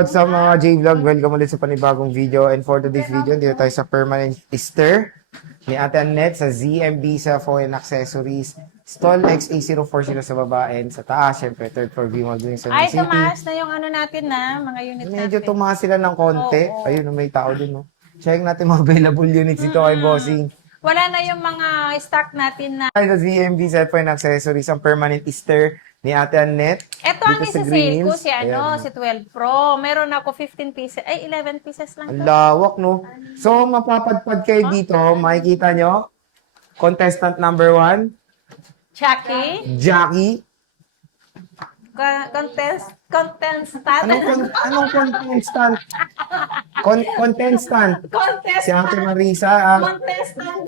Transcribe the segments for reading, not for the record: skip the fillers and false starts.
what's up mga J-Vlog? Welcome ulit sa panibagong video. And for today's video, dito tayo sa permanent stir ni Ate Annette sa ZMB sa Phone Accessories. Stall XA040 sa baba and sa taas, syempre, third floor view mag sa Ay, City. tumaas na yung ano natin na, mga unit Medyo natin. tumaas sila ng konti. Oo. Ayun, may tao din, no? Check natin mga available units dito kay Bossing. Wala na yung mga stock natin na. Ay, sa ZMB sa Phone Accessories, ang permanent stir ni Ate Annette. Ito ang Dito sa isa-sale Green ko, Hills. si Ayan. si 12 Pro. Meron ako 15 pieces, ay 11 pieces lang Ang to. lawak, no? So, mapapadpad kayo dito. Makikita nyo, contestant number 1, Chucky, Jackie. contestant. Anong contestant? Contestant. Si Ate Marisa. Contestant.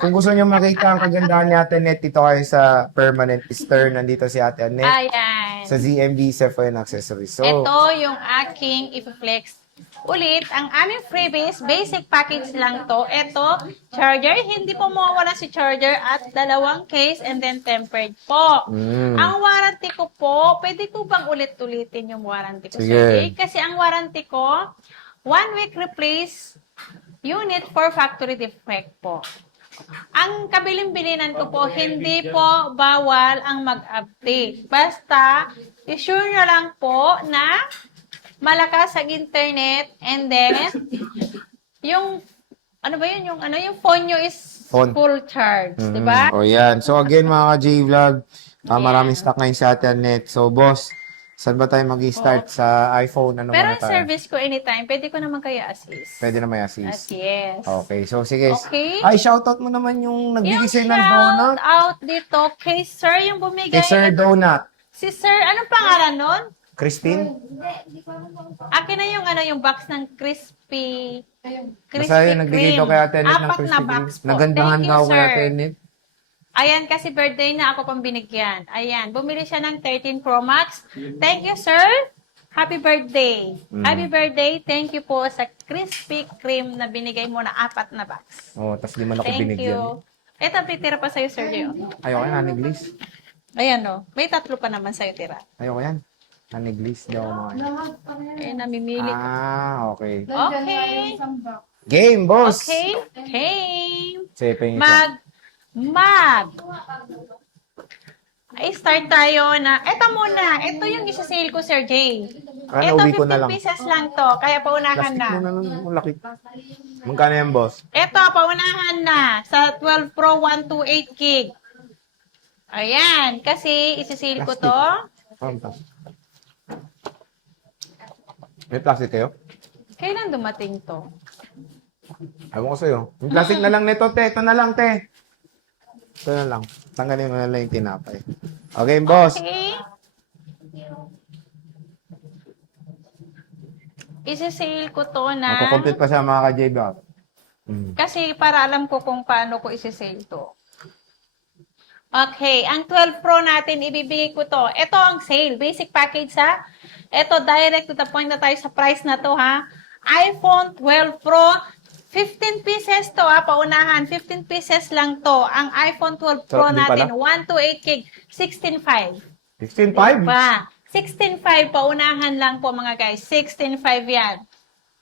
Kung gusto nyo makita ang kagandahan ni Ate Annette, dito kayo sa permanent stir. Nandito si Ate Annette Ayan. sa ZMB sa Phone Accessories. So, Ito yung aking i-flex. Ulit, ang aming freebies, basic package lang to. Ito, charger, hindi po mawawala si charger at dalawang case and then tempered po. Ang warranty ko po, pwede ko bang ulit-ulitin yung warranty ko? Sige. Sir Jay? Kasi ang warranty ko, 1 week replace unit for factory defect po. Ang kabilin-bilinan ko po, hindi po bawal ang mag-update. Basta, i-sure nyo lang po na malakas ang internet and then yung ano ba yun yung phone nyo is Phone. full charge, di ba? O yan. So again mga J-Vlog, maraming stock ngayon sa Ate Annette. So boss, saan ba tayo mag-start sa iPhone? Ano Pero muna yung tayo? service ko anytime, pwede ko naman kayo assist. Pwede na may assist. Yes. Okay, so sige. Okay. Ay, shoutout mo naman yung nagbigay Yung sa'yo ng shout donut. out dito kay Sir yung Kay bumigay. Sir Donut. Si Sir, anong pangalan nun? Christine? Akin na yung box ng crispy Basta yun, nagbigay daw kay Ate Annette ng Apat na Krispy box Kreme. po. Nagandahan Thank you, nga ako kay sir. Ate Annette. Ayan, kasi birthday na ako pang binigyan. Ayan, bumili siya ng 13 Pro Max. Thank you, sir. Happy birthday. Happy birthday. Thank you po sa Krispy Kreme na binigay mo na 4 na box. Oh, tas di man ako Thank binigyan. you. Ito, titira pa sa'yo, Sir Leo. Ayoko yan, Aniglis. Ayan, no. May 3 pa naman sa'yo tira. Ayoko yan. Aniglis, di ako mga Eh, namimili. okay. Okay. Game, boss! Okay. Okay. Sige, pahingin siya. Ay, start tayo na. Ito muna. Ito yung isa-sale ko, Sir Jay. Ano, Ito, uwi ko na 15 lang. pieces lang to. Kaya paunahan Plastic na. mo na lang. Ang laki. Magkano yan, boss? Ito, paunahan na. Sa 12 Pro 128 gig. Ayan. Kasi, isa-sale ko to. May plastic kayo? Kailan dumating to? Ewan ko sa'yo. Yung plastic na lang nito, te. Ito na lang, te. Ito na lang. Tanggalin mo na lang yung tinapay. Okay, boss. Okay. Isa-sale ko to na. Magkukumpit pa siya mga ka-JB. Kasi para alam ko kung paano ko isi-sale to. Okay, ang 12 Pro natin, ibibigay ko to. Ito ang sale, basic package ha. Ito, direct to the point na tayo sa price na to ha. iPhone 12 Pro, 15 pieces to ha, paunahan. 15 pieces lang to. Ang iPhone 12 Pro Sarap din natin, pala. 128 gig, 16.5. 16.5? Ba? 16.5, paunahan lang po mga guys. 16.5 yan.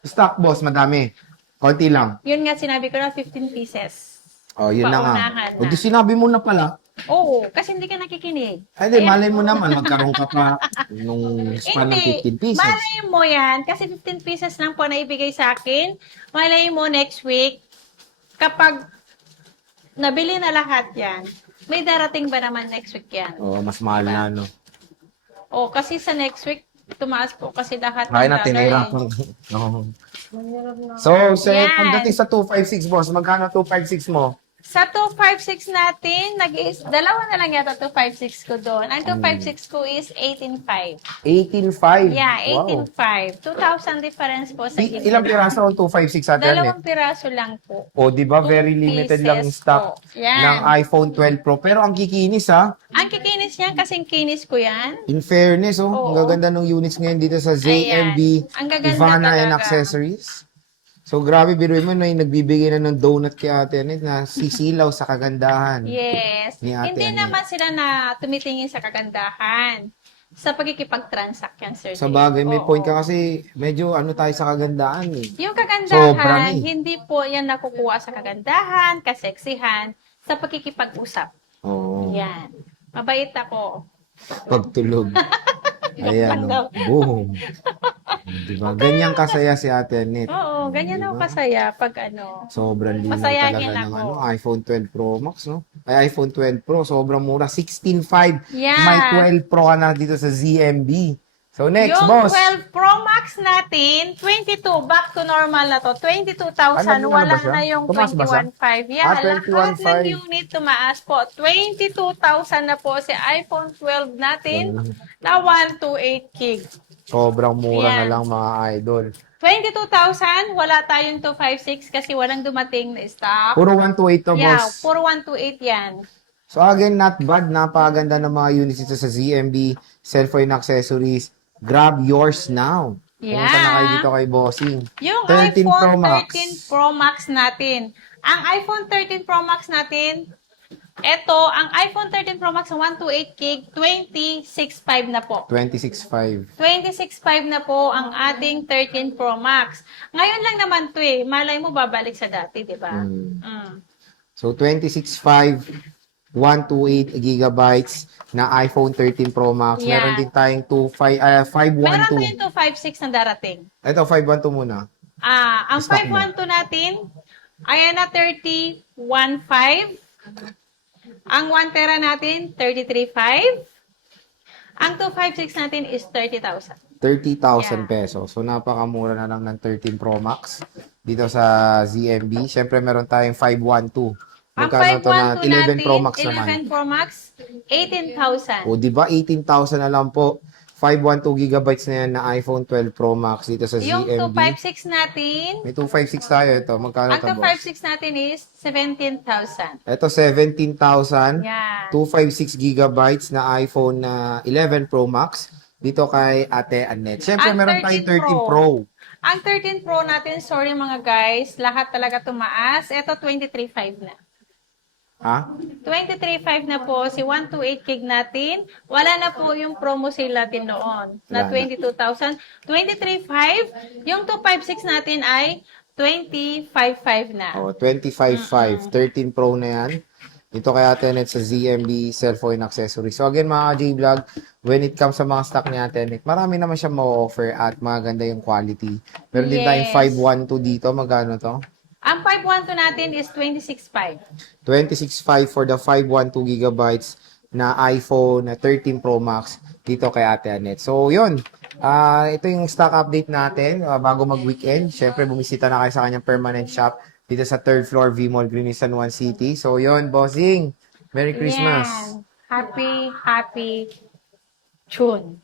Stock, boss. Madami. Konti lang. Yun nga sinabi ko na 15 pieces. Oh, yun na nga. Paunahan O, na. di sinabi mo na pala. Oo, kasi hindi ka nakikinig. Ay, di, malay mo naman. Magkaroon ka pa nung span ng 15 pieces. Malay mo yan, kasi 15 pieces lang po na ibigay sa akin. Malay mo next week, kapag nabili na lahat yan, may darating ba naman next week yan? Oo, mas mahal na, no? O, kasi sa next week, tumaas po kasi lahat Kaya na, dollar tinira eh. ko. Oo. So, Yan. pagdating sa 256, boss, magkano 256 mo? Sa 256 natin, dalawa na lang yata 256 ko doon. Ang 256 ko is 18.5. 18.5. Yeah, Wow. 18.5. 2,000 difference po sa gilid. Ilang piraso ang 256 sa Dalawang internet? piraso lang po. O, di ba, 2 very limited lang yung pieces stock po. Yan. ng iPhone 12 Pro. Pero ang kikinis, ha? Ang kikinis niyan, kasing kinis ko yan. In fairness, oh, ang Oo. gaganda ng units ngayon dito sa ZMB Ayan. Ang gaganda Ivana and talaga. Accessories. So, grabe, biruin mo na yung nagbibigay na ng donut kay Ate Annette na sisilaw sa kagandahan. Yes. Ni Ate Hindi Annette. naman sila na tumitingin sa kagandahan. sa pagkikipag-transact yan, Sir Sa Jay. bagay, may Oo. point ka kasi medyo ano tayo sa kagandaan eh. Yung Sobra kagandahan, eh. hindi po yan nakukuha sa kagandahan, kaseksihan, sa pagkikipag-usap. Oo. Yan. Mabait ako. Pagtulog. Ayan, lang daw. boom. Diba? Ganyan kasaya si Ate Annette. Oo, ganyan ako kasaya pag ano. Sobrang linaw Masayangin talaga ng ako. ano, iPhone 12 Pro Max, no? Ay, iPhone 12 Pro, sobrang mura. 16.5. Yeah. May 12 Pro ka na dito sa ZMB. So, next, Yung boss. 12 Pro Max natin, 22, back to normal na to. 22,000, Ano wala ba siya? na yung Tumaas ba siya? 21,500. Yeah, lahat 21,500. ng unit tumaas po. 22,000 na po si iPhone 12 natin na 128 gig. Sobrang mura na Yan. lang, mga idol. 22,000, wala tayong 256 kasi walang dumating na stock. Puro 128 to, Yeah, boss. puro 128 yan. So, again, not bad. Napakaganda ng mga units dito sa ZMB, cellphone accessories. Grab yours now. Pumunta na kayo Yeah. dito kay Bossing. Yung 13 Pro iPhone Max. 13 Pro Max natin. Ang iPhone 13 Pro Max natin, ang iPhone 13 Pro Max 128 gig, 26.5 na po. 26.5. 26.5 na po ang ating 13 Pro Max. Ngayon lang naman to eh. Malay mo babalik sa dati, di ba? So, 26.5, 128 gigabytes na iPhone 13 Pro Max. Yeah. Meron din tayong Meron 512. tayong 256 na darating. Ito, 512 muna. Ang Stock mo. 512 natin, ayan na 30.15. Ang 1 tera natin, 33.5. Ang 256 natin is 30,000. 30,000 Yeah. pesos. So, napakamura na lang ng 13 Pro Max dito sa ZMB. Siyempre, meron tayong 512. Ang Magkano to na 512 11 natin, Pro Max 11 naman? Pro Max, 18,000. O, di ba 18,000 na lang po. 512 gigabytes na yan na iPhone 12 Pro Max dito sa Yung ZMB. 256 natin, May 256 tayo ito. Magkano ang to, boss? 256 natin is 17,000. Ito, 17,000. Yan. 256 gigabytes na iPhone na 11 Pro Max dito kay Ate Annette. Siyempre, Ang meron tayong 13 13 Pro. Ang 13 Pro natin, sorry mga guys, lahat talaga tumaas. Ito 23.5 na. Ha? 23.5 na po, si 128 gig natin. Wala na po yung promo sale natin noon na Wala na. 22,000. 23.5, yung 256 natin ay 25.5 na. O, 25.5. 13 Pro na yan. Dito kay Ate Annette sa ZMB cellphone accessory. So again mga J-Vlog, when it comes sa mga stock ni Ate Annette, marami naman siya ma-offer at maganda yung quality. Meron din tayong Yes. 512 dito. Magkano to? Ang 512 natin is 26.5. 26.5 for the 512 gigabytes na iPhone na 13 Pro Max dito kay Ate Annette. So, yun. Ito yung stock update natin bago mag-weekend. Siyempre, bumisita na kayo sa kanyang permanent shop dito sa 3rd floor V-Mall Green San Juan City. So, yun, bossing. Merry Christmas. Yan. Happy June.